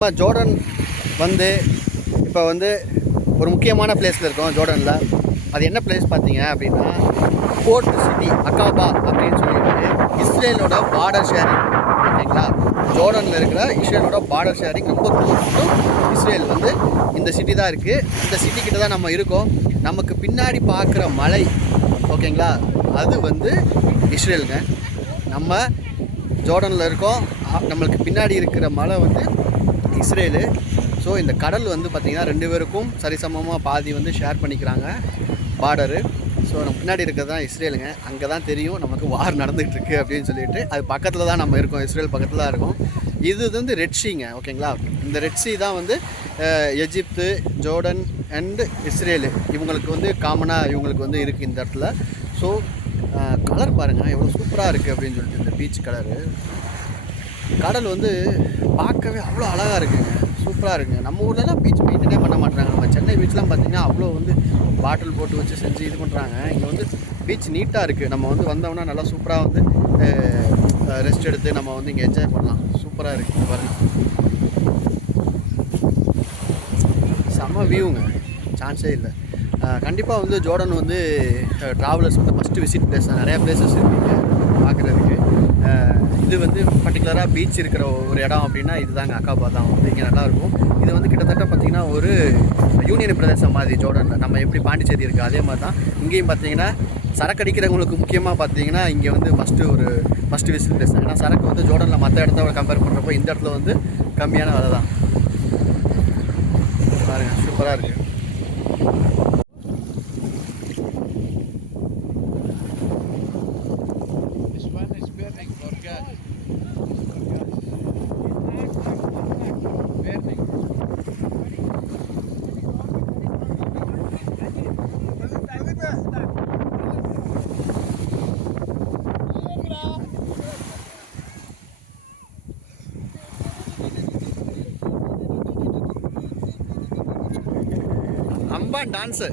Jordan வந்து இப்போ வந்து ஒரு முக்கியமான பிளேஸில் இருக்கோம் ஜோர்டனில். அது என்ன பிளேஸ் பார்த்தீங்க அப்படின்னா போர்ட் சிட்டி அகாபா அப்படின்னு சொல்லிட்டு இஸ்ரேலோட பார்டர் ஷேரிங். ஓகேங்களா, ஜோர்டனில் இருக்கிற இஸ்ரேலோட பார்டர் ஷேரிங் ரொம்ப க்ளோஸ் டு இஸ்ரேல் வந்து இந்த சிட்டி தான் இருக்குது. இந்த சிட்டி கிட்ட தான் நம்ம இருக்கோம். நமக்கு பின்னாடி பார்க்குற மலை ஓகேங்களா, அது வந்து இஸ்ரேலுங்க. நம்ம ஜோர்டனில் இருக்கோம், நம்மளுக்கு பின்னாடி இருக்கிற மலை வந்து இஸ்ரேலு. ஸோ இந்த கடல் வந்து பார்த்திங்கன்னா ரெண்டு பேருக்கும் சரிசமமாக பாதி வந்து ஷேர் பண்ணிக்கிறாங்க பார்டரு. ஸோ நம்ம பின்னாடி இருக்கிறது தான் இஸ்ரேலுங்க. அங்கே தான் தெரியும் நமக்கு வார் நடந்துகிட்ருக்கு அப்படின்னு சொல்லிட்டு. அது பக்கத்தில் தான் நம்ம இருக்கோம், இஸ்ரேல் பக்கத்தில் தான் இருக்கோம். இது வந்து ரெட் சீங்க. ஓகேங்களா, இந்த ரெட் சீ தான் வந்து எஜிப்து, ஜோர்டன் அண்டு இஸ்ரேலு இவங்களுக்கு வந்து காமனாக இவங்களுக்கு வந்து இருக்குது இந்த இடத்துல. ஸோ கலர் பாருங்கள் எவ்வளோ சூப்பராக இருக்குது அப்படின்னு சொல்லிட்டு இந்த பீச் கலரு. கடல் வந்து பார்க்கவே அவ்வளோ அழகாக இருக்குங்க, சூப்பராக இருக்குங்க. நம்ம ஊர்லலாம் பீச் மெயின்டனே பண்ண மாட்டாங்க. நம்ம சென்னை பீச்லாம் பார்த்திங்கன்னா அவ்வளோ வந்து பாட்டில் போட்டு வச்சு செஞ்சு இது பண்ணுறாங்க. இங்கே வந்து பீச் நீட்டாக இருக்குது. நம்ம வந்து வந்தோம்னா நல்லா சூப்பராக வந்து ரெஸ்ட் எடுத்து நம்ம வந்து இங்கே என்ஜாய் பண்ணலாம். சூப்பராக இருக்குது பாருங்கள், செம்ம வியூங்க, சான்ஸே இல்லை. கண்டிப்பாக வந்து ஜோர்டன் வந்து ட்ராவலர்ஸ் வந்து ஃபஸ்ட்டு விசிட் பிளேஸ் தான். நிறையா பிளேசஸ் இருக்குங்க பார்க்குறதுக்கு. இது வந்து பர்டிகுலராக பீச் இருக்கிற ஒரு இடம் அப்படின்னா இது தாங்க, அகாபா தான் வந்து இங்கே நல்லாயிருக்கும். இது வந்து கிட்டத்தட்ட பார்த்திங்கன்னா ஒரு யூனியன் பிரதேசம் மாதிரி ஜோர்டனில். நம்ம எப்படி பாண்டிச்சேரி இருக்குது அதே மாதிரி தான் இங்கேயும் பார்த்திங்கன்னா சரக்கு அடிக்கிறவங்களுக்கு முக்கியமாக பார்த்திங்கன்னா இங்கே வந்து ஃபஸ்ட்டு விசிட் பிளேஸ் தான். ஏன்னா சரக்கு வந்து ஜோர்டனில் மற்ற இடத்த கம்பேர் பண்ணுறப்போ இந்த இடத்துல வந்து கம்மியான விலை தான். பாருங்கள், சூப்பராக இருக்குது. அம்பா டான்ஸு